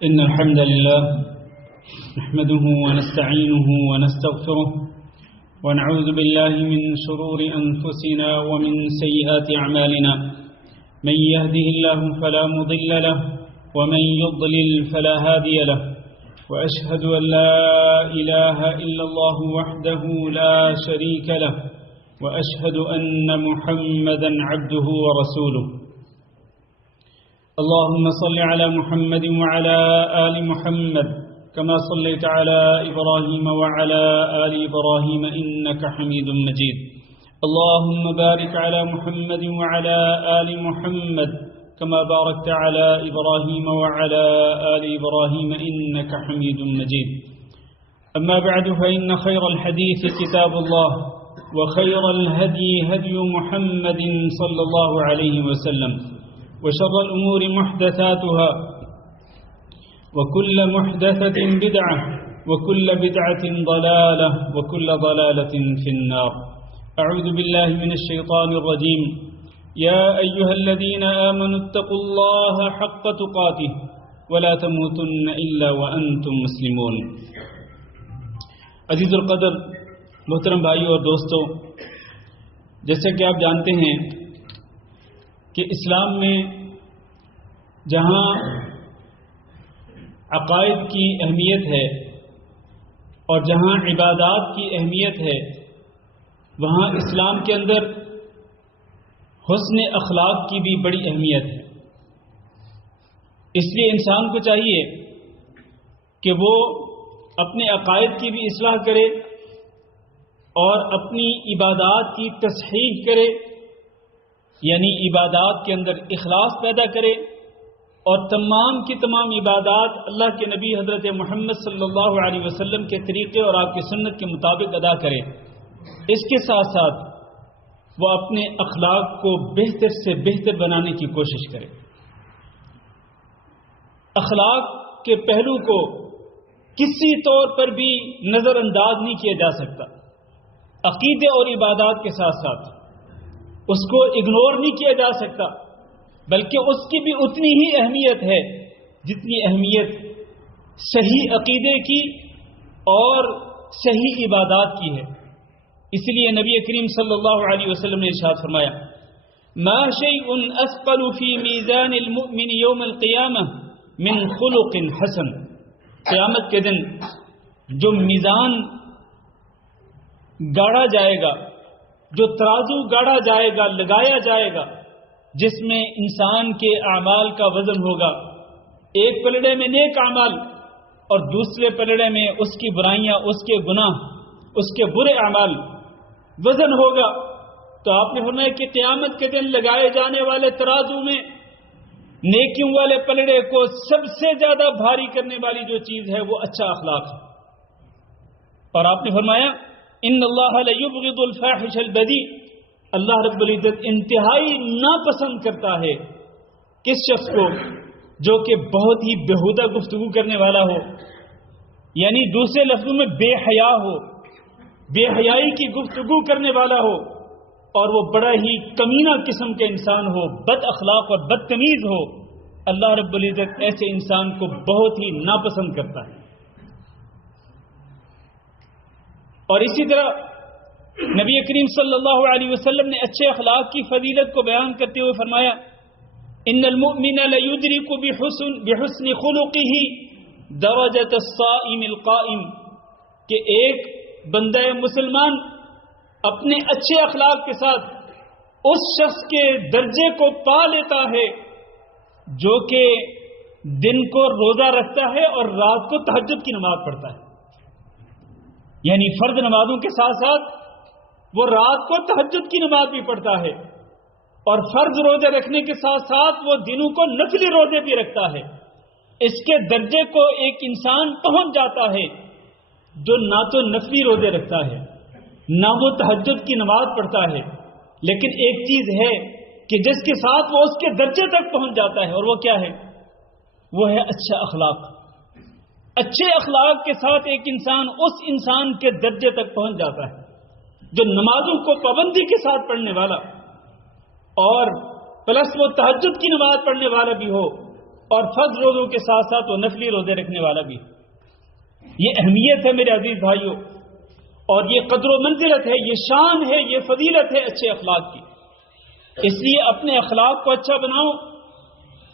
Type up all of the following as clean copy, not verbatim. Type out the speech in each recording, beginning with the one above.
إن الحمد لله نحمده ونستعينه ونستغفره ونعوذ بالله من شرور أنفسنا ومن سيئات أعمالنا من يهده الله فلا مضل له ومن يضلل فلا هادي له وأشهد أن لا إله إلا الله وحده لا شريك له وأشهد أن محمدا عبده ورسوله اللهم صل على محمد وعلى آل محمد كما صليت على إبراهيم وعلى آل إبراهيم إنك حميد مجيد اللهم بارك على محمد وعلى آل محمد كما باركت على إبراهيم وعلى آل إبراهيم إنك حميد مجيد أما بعد فإن خير الحديث كتاب الله وخير الهدي هدي محمد صلى الله عليه وسلم وشر الأمور محدثاتها وكل محدثة بدعة وكل بدعة ضلالة وكل ضلالة في النار أعوذ بالله من الشيطان الرجيم يا أيها الذين آمنوا اتقوا الله حق تقاته ولا تموتن إلا وأنتم مسلمون. عزیز القدر محترم بھائیو اور دوستو، جیسا کہ آپ جانتے ہیں کہ اسلام میں جہاں عقائد کی اہمیت ہے اور جہاں عبادات کی اہمیت ہے، وہاں اسلام کے اندر حسن اخلاق کی بھی بڑی اہمیت ہے. اس لیے انسان کو چاہیے کہ وہ اپنے عقائد کی بھی اصلاح کرے اور اپنی عبادات کی تصحیح کرے، یعنی عبادات کے اندر اخلاص پیدا کرے اور تمام کی تمام عبادات اللہ کے نبی حضرت محمد صلی اللہ علیہ وسلم کے طریقے اور آپ کی سنت کے مطابق ادا کرے. اس کے ساتھ ساتھ وہ اپنے اخلاق کو بہتر سے بہتر بنانے کی کوشش کرے. اخلاق کے پہلو کو کسی طور پر بھی نظر انداز نہیں کیا جا سکتا. عقیدے اور عبادات کے ساتھ ساتھ اس کو اگنور نہیں کیا جا سکتا، بلکہ اس کی بھی اتنی ہی اہمیت ہے جتنی اہمیت صحیح عقیدے کی اور صحیح عبادات کی ہے. اس لیے نبی کریم صلی اللہ علیہ وسلم نے ارشاد فرمایا ما شیء اثقل فی میزان المؤمن یوم القیامہ من خلق حسن. قیامت کے دن جو میزان گاڑا جائے گا، جو ترازو گاڑا جائے گا، لگایا جائے گا، جس میں انسان کے اعمال کا وزن ہوگا، ایک پلڑے میں نیک اعمال اور دوسرے پلڑے میں اس کی برائیاں، اس کے گناہ، اس کے برے اعمال وزن ہوگا. تو آپ نے فرمایا کہ قیامت کے دن لگائے جانے والے ترازو میں نیکیوں والے پلڑے کو سب سے زیادہ بھاری کرنے والی جو چیز ہے وہ اچھا اخلاق ہے. اور آپ نے فرمایا ان اللہ لیبغض الفاحش البذیء، اللہ رب العزت انتہائی ناپسند کرتا ہے کس شخص کو جو کہ بہت ہی بیہودہ گفتگو کرنے والا ہو، یعنی دوسرے لفظوں میں بے حیا ہو، بے حیائی کی گفتگو کرنے والا ہو اور وہ بڑا ہی کمینہ قسم کے انسان ہو، بد اخلاق اور بدتمیز ہو. اللہ رب العزت ایسے انسان کو بہت ہی ناپسند کرتا ہے. اور اسی طرح نبی کریم صلی اللہ علیہ وسلم نے اچھے اخلاق کی فضیلت کو بیان کرتے ہوئے فرمایا ان المؤمن لیدرک بحسن خلقہ درجۃ الصائم القائم، کہ ایک بندہ مسلمان اپنے اچھے اخلاق کے ساتھ اس شخص کے درجے کو پا لیتا ہے جو کہ دن کو روزہ رکھتا ہے اور رات کو تہجد کی نماز پڑھتا ہے. یعنی فرض نمازوں کے ساتھ ساتھ وہ رات کو تہجد کی نماز بھی پڑھتا ہے اور فرض روزے رکھنے کے ساتھ ساتھ وہ دنوں کو نفلی روزے بھی رکھتا ہے. اس کے درجے کو ایک انسان پہنچ جاتا ہے جو نہ تو نفلی روزے رکھتا ہے نہ وہ تہجد کی نماز پڑھتا ہے، لیکن ایک چیز ہے کہ جس کے ساتھ وہ اس کے درجے تک پہنچ جاتا ہے، اور وہ کیا ہے؟ وہ ہے اچھا اخلاق. اچھے اخلاق کے ساتھ ایک انسان اس انسان کے درجے تک پہنچ جاتا ہے جو نمازوں کو پابندی کے ساتھ پڑھنے والا اور پلس وہ تہجد کی نماز پڑھنے والا بھی ہو اور فرض روزوں کے ساتھ ساتھ وہ نفلی روزے رکھنے والا بھی ہے۔ یہ اہمیت ہے میرے عزیز بھائیوں، اور یہ قدر و منزلت ہے، یہ شان ہے، یہ فضیلت ہے اچھے اخلاق کی۔ اس لیے اپنے اخلاق کو اچھا بناؤ۔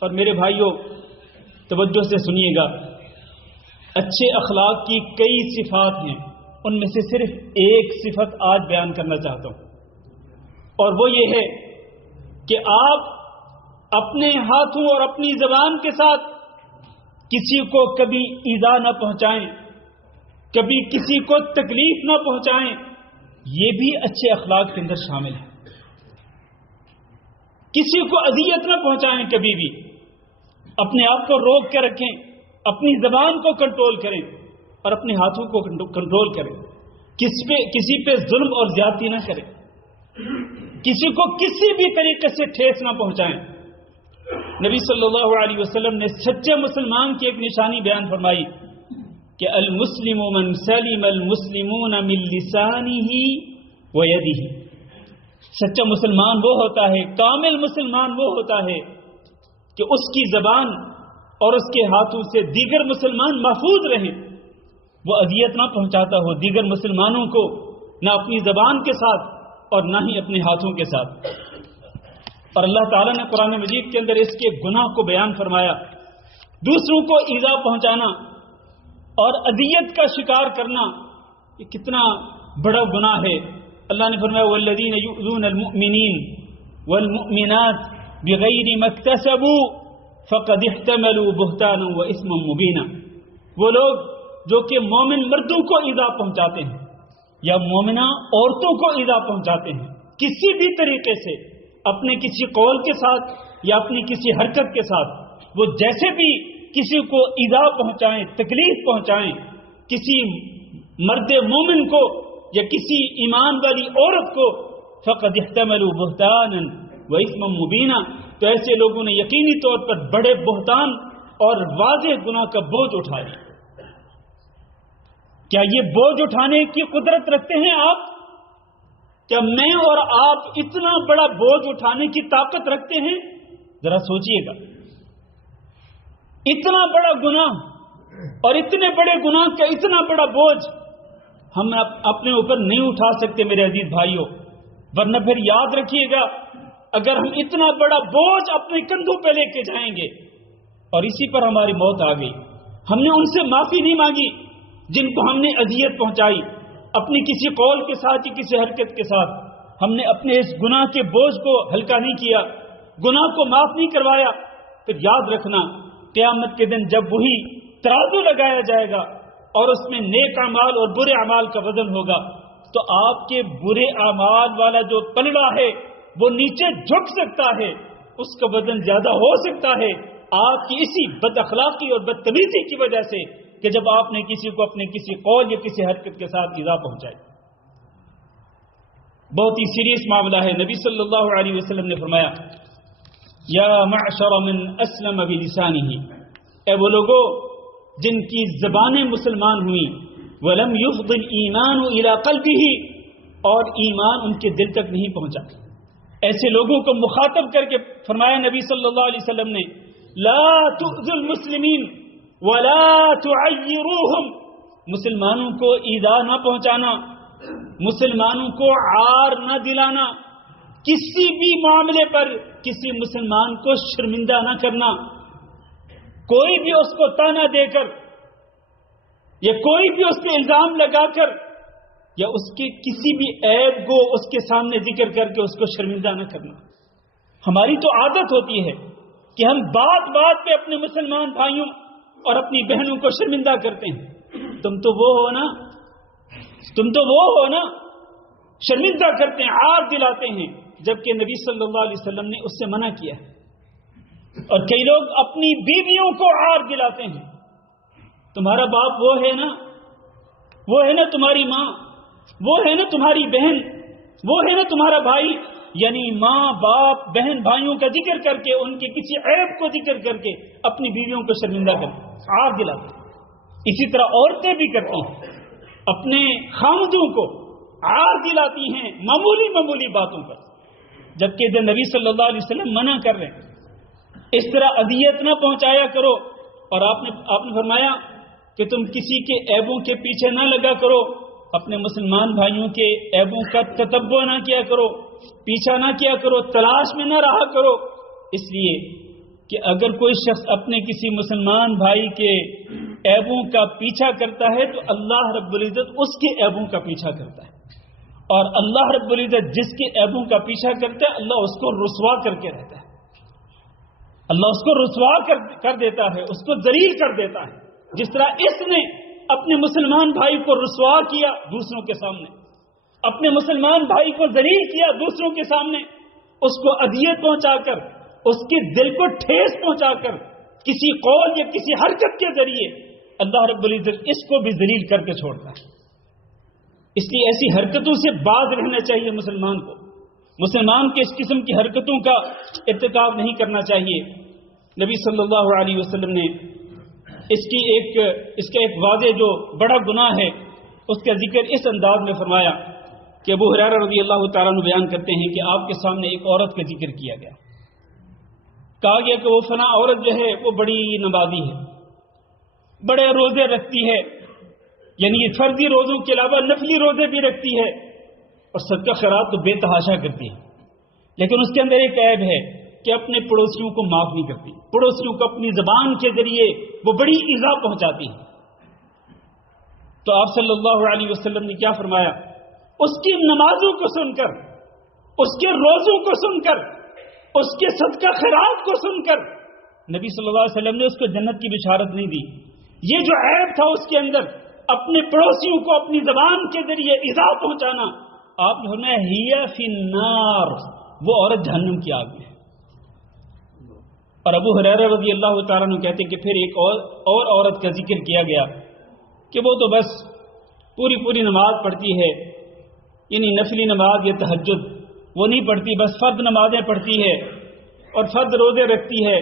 اور میرے بھائیوں توجہ سے سنیے گا، اچھے اخلاق کی کئی صفات ہیں، ان میں سے صرف ایک صفت آج بیان کرنا چاہتا ہوں، اور وہ یہ ہے کہ آپ اپنے ہاتھوں اور اپنی زبان کے ساتھ کسی کو کبھی ایذا نہ پہنچائیں، کبھی کسی کو تکلیف نہ پہنچائیں۔ یہ بھی اچھے اخلاق کے اندر شامل ہے۔ کسی کو اذیت نہ پہنچائیں کبھی بھی، اپنے آپ کو روک کے رکھیں، اپنی زبان کو کنٹرول کریں اور اپنے ہاتھوں کو کنٹرول کریں، کسی پہ ظلم اور زیادتی نہ کریں، کسی کو کسی بھی طریقے سے ٹھیس نہ پہنچائیں۔ نبی صلی اللہ علیہ وسلم نے سچے مسلمان کی ایک نشانی بیان فرمائی کہ المسلم من سلم المسلمون من لسانه ويده۔ سچا مسلمان وہ ہوتا ہے، کامل مسلمان وہ ہوتا ہے کہ اس کی زبان اور اس کے ہاتھوں سے دیگر مسلمان محفوظ رہیں، وہ اذیت نہ پہنچاتا ہو دیگر مسلمانوں کو، نہ اپنی زبان کے ساتھ اور نہ ہی اپنے ہاتھوں کے ساتھ۔ اور اللہ تعالیٰ نے قرآن مجید کے اندر اس کے گناہ کو بیان فرمایا۔ دوسروں کو ایذا پہنچانا اور اذیت کا شکار کرنا یہ کتنا بڑا گناہ ہے۔ اللہ نے فرمایا والذین یؤذون المؤمنین والمؤمنات بغیر ما اکتسبوا فقد احتملوا بہتانا واثما مبینا۔ وہ لوگ جو کہ مومن مردوں کو ایذا پہنچاتے ہیں یا مومنہ عورتوں کو ایذا پہنچاتے ہیں کسی بھی طریقے سے، اپنے کسی قول کے ساتھ یا اپنی کسی حرکت کے ساتھ، وہ جیسے بھی کسی کو ایذا پہنچائیں، تکلیف پہنچائیں، کسی مرد مومن کو یا کسی ایمان والی عورت کو، فقد احتملوا بہتانا واثما مبینا، تو ایسے لوگوں نے یقینی طور پر بڑے بہتان اور واضح گناہ کا بوجھ اٹھایا۔ کیا یہ بوجھ اٹھانے کی قدرت رکھتے ہیں آپ؟ کیا میں اور آپ اتنا بڑا بوجھ اٹھانے کی طاقت رکھتے ہیں؟ ذرا سوچئے گا، اتنا بڑا گناہ اور اتنے بڑے گناہ کا اتنا بڑا بوجھ ہم اپنے اوپر نہیں اٹھا سکتے میرے عزیز بھائیوں، ورنہ پھر یاد رکھیے گا اگر ہم اتنا بڑا بوجھ اپنے کندھوں پہ لے کے جائیں گے اور اسی پر ہماری موت آ گئی، ہم نے ان سے معافی نہیں مانگی جن کو ہم نے اذیت پہنچائی اپنی کسی قول کے ساتھ یا کسی حرکت کے ساتھ، ہم نے اپنے اس گناہ کے بوجھ کو ہلکا نہیں کیا، گناہ کو معاف نہیں کروایا، پھر یاد رکھنا قیامت کے دن جب وہی ترازو لگایا جائے گا اور اس میں نیک اعمال اور برے اعمال کا وزن ہوگا، تو آپ کے برے اعمال والا جو پلڑا ہے وہ نیچے جھک سکتا ہے، اس کا وزن زیادہ ہو سکتا ہے آپ کی اسی بد اخلاقی اور بدتمیزی کی وجہ سے کہ جب آپ نے کسی کو اپنے کسی قول یا کسی حرکت کے ساتھ ایذا پہنچائی۔ بہت ہی سیریس معاملہ ہے۔ نبی صلی اللہ علیہ وسلم نے فرمایا یا معشر من اسلم بلسانہ، اے وہ لوگوں جن کی زبانیں مسلمان ہوئیں، ولم یفض الایمان الی قلبہ، اور ایمان ان کے دل تک نہیں پہنچا، ایسے لوگوں کو مخاطب کر کے فرمایا نبی صلی اللہ علیہ وسلم نے لا تؤذوا المسلمین ولا تعیروہم، مسلمانوں کو ایذا نہ پہنچانا، مسلمانوں کو عار نہ دلانا، کسی بھی معاملے پر کسی مسلمان کو شرمندہ نہ کرنا، کوئی بھی اس کو تانا دے کر یا کوئی بھی اس پہ الزام لگا کر یا اس کے کسی بھی عیب کو اس کے سامنے ذکر کر کے اس کو شرمندہ نہ کرنا۔ ہماری تو عادت ہوتی ہے کہ ہم بات بات پہ اپنے مسلمان بھائیوں اور اپنی بہنوں کو شرمندہ کرتے ہیں۔ تم تو وہ ہو نا، شرمندہ کرتے ہیں، عار دلاتے ہیں، جبکہ نبی صلی اللہ علیہ وسلم نے اس سے منع کیا ہے۔ اور کئی لوگ اپنی بیویوں کو عار دلاتے ہیں، تمہارا باپ وہ ہے نا تمہاری ماں، وہ ہے نا تمہاری بہن، وہ ہے نا تمہارا بھائی، یعنی ماں باپ بہن بھائیوں کا ذکر کر کے ان کے کسی عیب کو ذکر کر کے اپنی بیویوں کو شرمندہ کرتے، عار دلاتے ہیں۔ اسی طرح عورتیں بھی کرتی ہیں، اپنے خامدوں کو عار دلاتی ہیں معمولی باتوں پر، جبکہ نبی صلی اللہ علیہ وسلم منع کر رہے ہیں۔ اس طرح اذیت نہ پہنچایا کرو. اور آپ نے فرمایا کہ تم کسی کے عیبوں کے پیچھے نہ لگا کرو، اپنے مسلمان بھائیوں کے عیبوں کا تتبع نہ کیا کرو، پیچھا نہ کیا کرو، تلاش میں نہ رہا کرو. اس لیے کہ اگر کوئی شخص اپنے کسی مسلمان بھائی کے عیبوں کا پیچھا کرتا ہے تو اللہ رب العزت اس کے عیبوں کا پیچھا کرتا ہے، اور اللہ رب العزت جس کے عیبوں کا پیچھا کرتا ہے اللہ اس کو رسوا کر کے رہتا ہے. اللہ اس کو رسوا کر دیتا ہے، اس کو ذلیل کر دیتا ہے. جس طرح اس نے اپنے مسلمان بھائی کو رسوا کیا دوسروں کے سامنے، اپنے مسلمان بھائی کو ذلیل کیا دوسروں کے سامنے، اس کو اذیت پہنچا کر، اس کے دل کو ٹھیس پہنچا کر، کسی قول یا کسی حرکت کے ذریعے اللہ رب العزت اس کو بھی ذلیل کر کے چھوڑتا ہے. اس لیے ایسی حرکتوں سے باز رہنا چاہیے مسلمان کو. مسلمان کے اس قسم کی حرکتوں کا ارتکاب نہیں کرنا چاہیے. نبی صلی اللہ علیہ وسلم نے اس کا ایک واضح جو بڑا گناہ ہے اس کا ذکر اس انداز میں فرمایا کہ ابو ہریرہ رضی اللہ تعالیٰ عنہ بیان کرتے ہیں کہ آپ کے سامنے ایک عورت کا ذکر کیا گیا. کہا گیا کہ وہ فلاں عورت جو ہے وہ بڑی نمازی ہے، بڑے روزے رکھتی ہے، یعنی فرضی روزوں کے علاوہ نفلی روزے بھی رکھتی ہے، اور صدقہ خیرات تو بے تحاشا کرتی ہے، لیکن اس کے اندر ایک عیب ہے کہ اپنے پڑوسیوں کو معاف نہیں کرتی، پڑوسیوں کو اپنی زبان کے ذریعے وہ بڑی ایذا پہنچاتی ہے. تو آپ صلی اللہ علیہ وسلم نے کیا فرمایا؟ اس کی نمازوں کو سن کر، اس کے روزوں کو سن کر، اس کے صدقہ خیرات کو سن کر نبی صلی اللہ علیہ وسلم نے اس کو جنت کی بشارت نہیں دی. یہ جو عیب تھا اس کے اندر، اپنے پڑوسیوں کو اپنی زبان کے ذریعے ایذا پہنچانا، آپ نے فرمایا ہی فی النار، وہ عورت جہنم کی آگ میں ہے. اور ابو ہریرہ رضی اللہ تعالیٰ عنہ کہتے ہیں کہ پھر ایک اور عورت کا ذکر کیا گیا کہ وہ تو بس پوری نماز پڑھتی ہے، یعنی نفلی نماز یا تہجد وہ نہیں پڑھتی، بس فرض نمازیں پڑھتی ہے اور فرض روزے رکھتی ہے.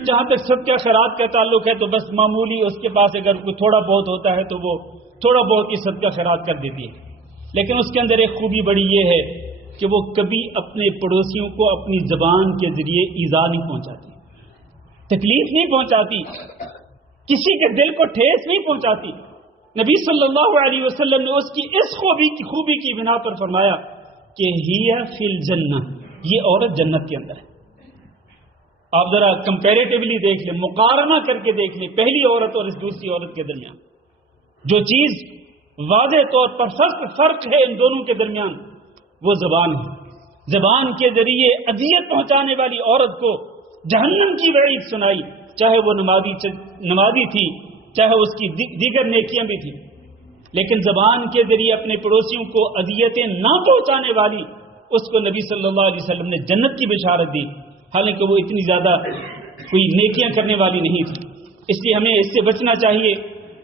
جہاں تک صدقہ خیرات کا تعلق ہے تو بس معمولی اس کے پاس اگر کوئی تھوڑا بہت ہوتا ہے تو وہ تھوڑا بہت ہی صدقہ خیرات کر دیتی ہے. لیکن اس کے اندر ایک خوبی بڑی یہ ہے کہ وہ کبھی اپنے پڑوسیوں کو اپنی زبان کے ذریعے ایذا نہیں پہنچاتی، تکلیف نہیں پہنچاتی، کسی کے دل کو ٹھیس نہیں پہنچاتی. نبی صلی اللہ علیہ وسلم نے اس کی اس خوبی کی بنا پر فرمایا کہ ہی فی الجنہ، یہ عورت جنت کے اندر ہے. آپ ذرا کمپیریٹیولی دیکھ لیں، مقارنہ کر کے دیکھ لیں پہلی عورت اور اس دوسری عورت کے درمیان. جو چیز واضح طور پر فرق ہے ان دونوں کے درمیان وہ زبان ہے. زبان کے ذریعے اذیت پہنچانے والی عورت کو جہنم کی وعید سنائی، چاہے وہ نمازی تھی، چاہے اس کی دیگر نیکیاں بھی تھیں. لیکن زبان کے ذریعے اپنے پڑوسیوں کو اذیتیں نہ پہنچانے والی اس کو نبی صلی اللہ علیہ وسلم نے جنت کی بشارت دی، حالانکہ وہ اتنی زیادہ کوئی نیکیاں کرنے والی نہیں تھی. اس لیے ہمیں اس سے بچنا چاہیے،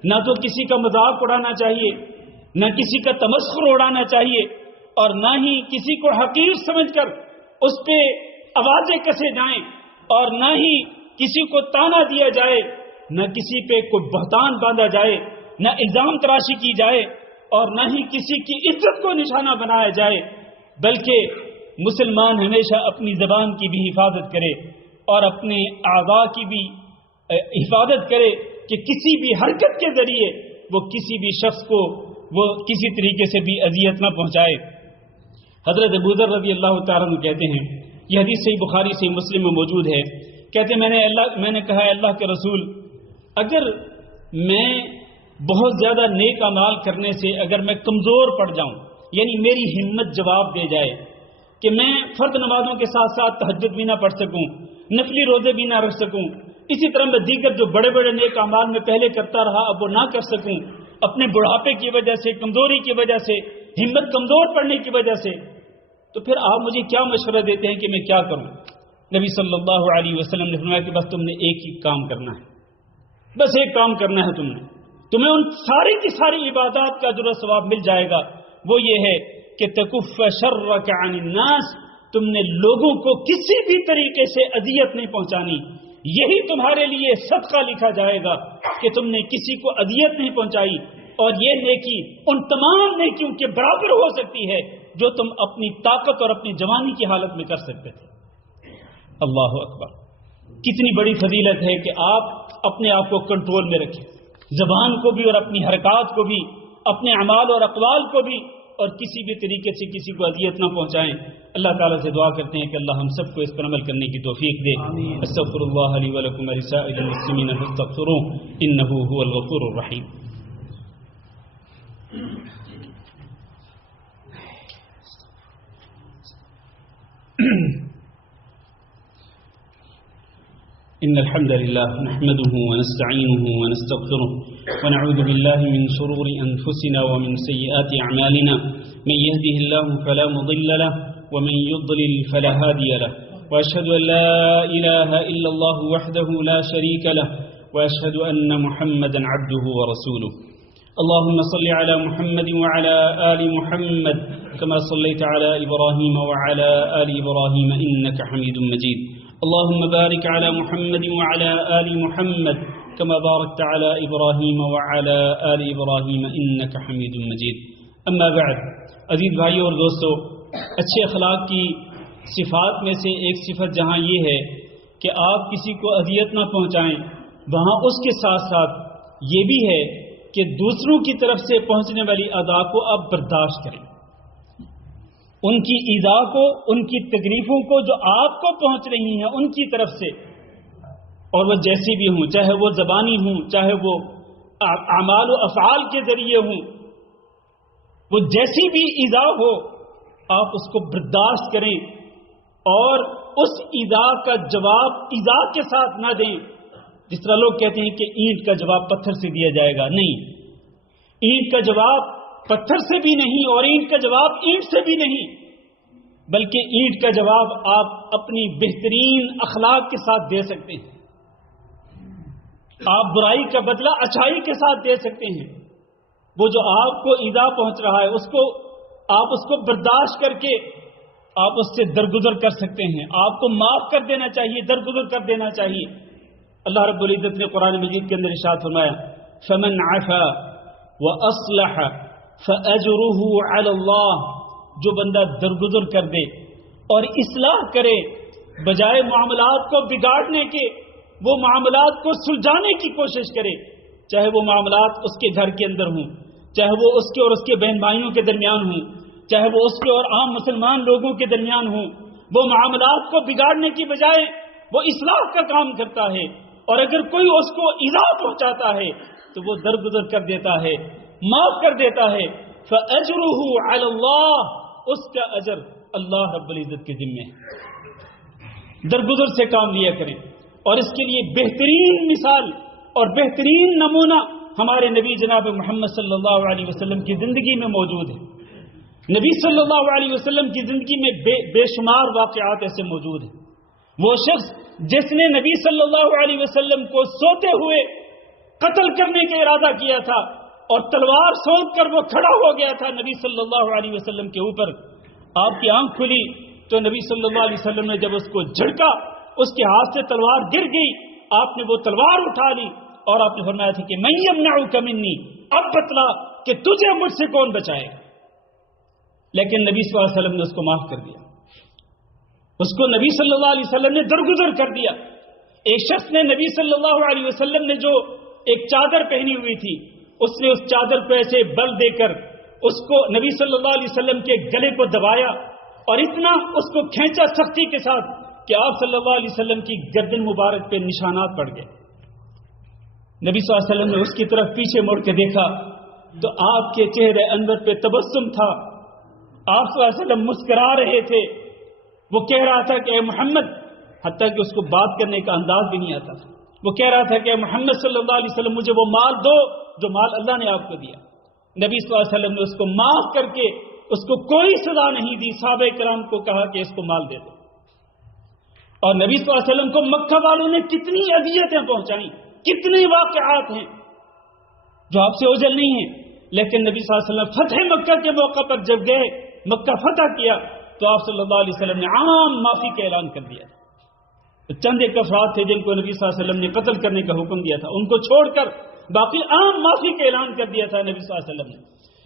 نہ تو کسی کا مذاق اڑانا چاہیے، نہ کسی کا تمسخر اڑانا چاہیے، اور نہ ہی کسی کو حقیر سمجھ کر اس پہ آوازیں کسے جائیں، اور نہ ہی کسی کو تانا دیا جائے، نہ کسی پہ کوئی بہتان باندھا جائے، نہ الزام تراشی کی جائے، اور نہ ہی کسی کی عزت کو نشانہ بنایا جائے. بلکہ مسلمان ہمیشہ اپنی زبان کی بھی حفاظت کرے اور اپنے اعضاء کی بھی حفاظت کرے کہ کسی بھی حرکت کے ذریعے وہ کسی بھی شخص کو وہ کسی طریقے سے بھی اذیت نہ پہنچائے. حضرت ابو ذر رضی اللہ تعالیٰ عنہ کہتے ہیں، یہ حدیث صحیح بخاری صحیح مسلم میں موجود ہے، کہتے ہیں میں نے کہا اللہ کے رسول، اگر میں بہت زیادہ نیک اعمال کرنے سے اگر میں کمزور پڑ جاؤں، یعنی میری ہمت جواب دے جائے کہ میں فرض نمازوں کے ساتھ ساتھ تہجد بھی نہ پڑھ سکوں، نفلی روزے بھی نہ رکھ سکوں، اسی طرح میں دیگر جو بڑے بڑے نیک اعمال میں پہلے کرتا رہا اب وہ نہ کر سکوں، اپنے بڑھاپے کی وجہ سے، کمزوری کی وجہ سے، ہمت کمزور پڑنے کی وجہ سے، تو پھر آپ مجھے کیا مشورہ دیتے ہیں کہ میں کیا کروں؟ نبی صلی اللہ علیہ وسلم نے فرمایا کہ بس تم نے ایک ہی کام کرنا ہے، بس ایک کام کرنا ہے تمہیں ان ساری کی ساری عبادات کا اجر و ثواب مل جائے گا. وہ یہ ہے کہ تکف شرک عن الناس، تم نے لوگوں کو کسی بھی طریقے سے اذیت نہیں پہنچانی. یہی تمہارے لیے صدقہ لکھا جائے گا کہ تم نے کسی کو اذیت نہیں پہنچائی، اور یہ نیکی ان تمام نیکیوں کے برابر ہو سکتی ہے جو تم اپنی طاقت اور اپنی جوانی کی حالت میں کر سکتے تھے. اللہ اکبر. کتنی بڑی فضیلت ہے کہ آپ اپنے آپ کو کنٹرول میں رکھیں، زبان کو بھی اور اپنی حرکات کو بھی، اپنے اعمال اور اقوال کو بھی، اور کسی بھی طریقے سے کسی کو اذیت نہ پہنچائیں۔ اللہ تعالیٰ سے دعا کرتے ہیں کہ اللہ ہم سب کو اس پر عمل کرنے کی توفیق دے۔ استغفر اللہ لی ولکم ولسائر المسلمین فاستغفروہ انہ هو الغفور الرحیم۔ إن الحمد لله نحمده ونستعينه ونستغفره ونعوذ بالله من شرور أنفسنا ومن سيئات أعمالنا من يهده الله فلا مضل له ومن يضلل فلا هادي له وأشهد أن لا إله إلا الله وحده لا شريك له وأشهد أن محمدا عبده ورسوله اللهم صل على محمد وعلى آل محمد كما صليت على إبراهيم وعلى آل إبراهيم إنك حميد مجيد اللهم بارك على محمد وعلى آل محمد كما باركت على إبراهيم وعلى آل إبراهيم إنك حميد مجيد اما بعد۔ عزیز بھائیو اور دوستو، اچھے اخلاق کی صفات میں سے ایک صفت جہاں یہ ہے کہ آپ کسی کو اذیت نہ پہنچائیں، وہاں اس کے ساتھ ساتھ یہ بھی ہے کہ دوسروں کی طرف سے پہنچنے والی اذا کو آپ برداشت کریں، ان کی ایذا کو، ان کی تکلیفوں کو جو آپ کو پہنچ رہی ہیں ان کی طرف سے، اور وہ جیسی بھی ہوں، چاہے وہ زبانی ہوں، چاہے وہ اعمال و افعال کے ذریعے ہوں، وہ جیسی بھی ایذا ہو آپ اس کو برداشت کریں، اور اس ایذا کا جواب ایذا کے ساتھ نہ دیں۔ جس طرح لوگ کہتے ہیں کہ اینٹ کا جواب پتھر سے دیا جائے گا، نہیں، اینٹ کا جواب پتھر سے بھی نہیں اور اینٹ کا جواب اینٹ سے بھی نہیں، بلکہ اینٹ کا جواب آپ اپنی بہترین اخلاق کے ساتھ دے سکتے ہیں، آپ برائی کا بدلہ اچھائی کے ساتھ دے سکتے ہیں۔ وہ جو آپ کو ایذا پہنچ رہا ہے آپ اس کو برداشت کر کے آپ اس سے درگزر کر سکتے ہیں، آپ کو معاف کر دینا چاہیے، درگزر کر دینا چاہیے۔ اللہ رب العزت نے قرآن مجید کے اندر ارشاد فرمایا فمن عفا واصلح فاجرہ علی اللہ، جو بندہ درگزر کر دے اور اصلاح کرے، بجائے معاملات کو بگاڑنے کے وہ معاملات کو سلجھانے کی کوشش کرے، چاہے وہ معاملات اس کے گھر کے اندر ہوں، چاہے وہ اس کے اور اس کے بہن بھائیوں کے درمیان ہوں، چاہے وہ اس کے اور عام مسلمان لوگوں کے درمیان ہوں، وہ معاملات کو بگاڑنے کی بجائے وہ اصلاح کا کام کرتا ہے، اور اگر کوئی اس کو ایذا پہنچاتا ہے تو وہ درگزر کر دیتا ہے، معاف کر دیتا ہے، فَأَجْرُهُ عَلَى اللَّهِ، اس کا اجر اللہ رب العزت کے ذمہ ہے۔ درگزر سے کام لیا کریں، اور اس کے لیے بہترین مثال اور بہترین نمونہ ہمارے نبی جناب محمد صلی اللہ علیہ وسلم کی زندگی میں موجود ہے۔ نبی صلی اللہ علیہ وسلم کی زندگی میں بے شمار واقعات ایسے موجود ہیں۔ وہ شخص جس نے نبی صلی اللہ علیہ وسلم کو سوتے ہوئے قتل کرنے کا ارادہ کیا تھا اور تلوار سونپ کر وہ کھڑا ہو گیا تھا نبی صلی اللہ علیہ وسلم کے اوپر، آپ کی آنکھ کھلی تو نبی صلی اللہ علیہ وسلم نے جب اس کو جھڑکا، اس کے ہاتھ سے تلوار گر گئی، آپ نے وہ تلوار اٹھا لی اور آپ نے فرمایا تھا کہ من یمنعک منی، اب بتلا کہ تجھے مجھ سے کون بچائے گا۔ لیکن نبی صلی اللہ علیہ وسلم نے اس کو معاف کر دیا، اس کو نبی صلی اللہ علیہ وسلم نے درگزر کر دیا۔ ایک شخص نے نبی صلی اللہ علیہ وسلم نے جو ایک چادر پہنی ہوئی تھی، اس نے اس چادر پہ ایسے بل دے کر اس کو نبی صلی اللہ علیہ وسلم کے گلے کو دبایا اور اتنا اس کو کھینچا سختی کے ساتھ کہ آپ صلی اللہ علیہ وسلم کی گردن مبارک پہ نشانات پڑ گئے۔ نبی صلی اللہ علیہ وسلم نے اس کی طرف پیچھے مڑ کے دیکھا تو آپ کے چہرے انور پہ تبسم تھا، آپ صلی اللہ علیہ وسلم مسکرا رہے تھے، وہ کہہ رہا تھا کہ اے محمد، حتیٰ کہ اس کو بات کرنے کا انداز بھی نہیں آتا تھا، وہ کہہ رہا تھا کہ اے محمد صلی اللہ علیہ وسلم مجھے وہ مال دو جو مال اللہ نے آپ کو دیا۔ نبی صلی اللہ علیہ وسلم نے اس کو معاف کر کے اس کو کوئی سزا نہیں دی، صحابہ کرام کو کہا کہ اس کو مال دے دو۔ اور نبی صلی اللہ علیہ وسلم کو مکہ والوں نے کتنی اذیتیں پہنچائیں، کتنے واقعات ہیں جو آپ سے اوجھل نہیں ہیں، لیکن نبی صلی اللہ علیہ وسلم فتح مکہ کے موقع پر جب گئے، مکہ فتح کیا تو آپ صلی اللہ علیہ وسلم نے عام معافی کا اعلان کر دیا۔ چند ایک افراد تھے جن کو نبی صلی اللہ علیہ وسلم نے قتل کرنے کا حکم دیا تھا، ان کو چھوڑ کر باقی عام معافی کا اعلان کر دیا تھا نبی صلی اللہ علیہ وسلم نے۔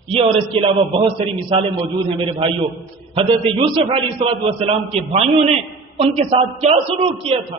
یہ اور اس کے علاوہ بہت ساری مثالیں موجود ہیں میرے بھائیوں۔ حضرت یوسف علیہ السلام کے بھائیوں نے ان کے ساتھ کیا سلوک کیا تھا،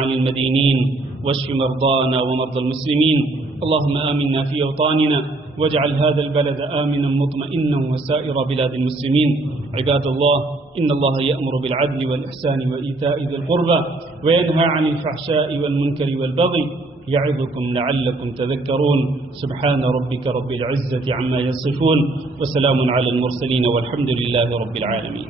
عن المدينين واشف مرضانا ومرضى المسلمين اللهم آمنا في أوطاننا واجعل هذا البلد آمنا مطمئنا وسائر بلاد المسلمين. عباد الله، إن الله يأمر بالعدل والإحسان وإيتاء ذي القربى وينهى عن الفحشاء والمنكر والبغي يعظكم لعلكم تذكرون. سبحان ربك رب العزة عما يصفون وسلام على المرسلين والحمد لله رب العالمين.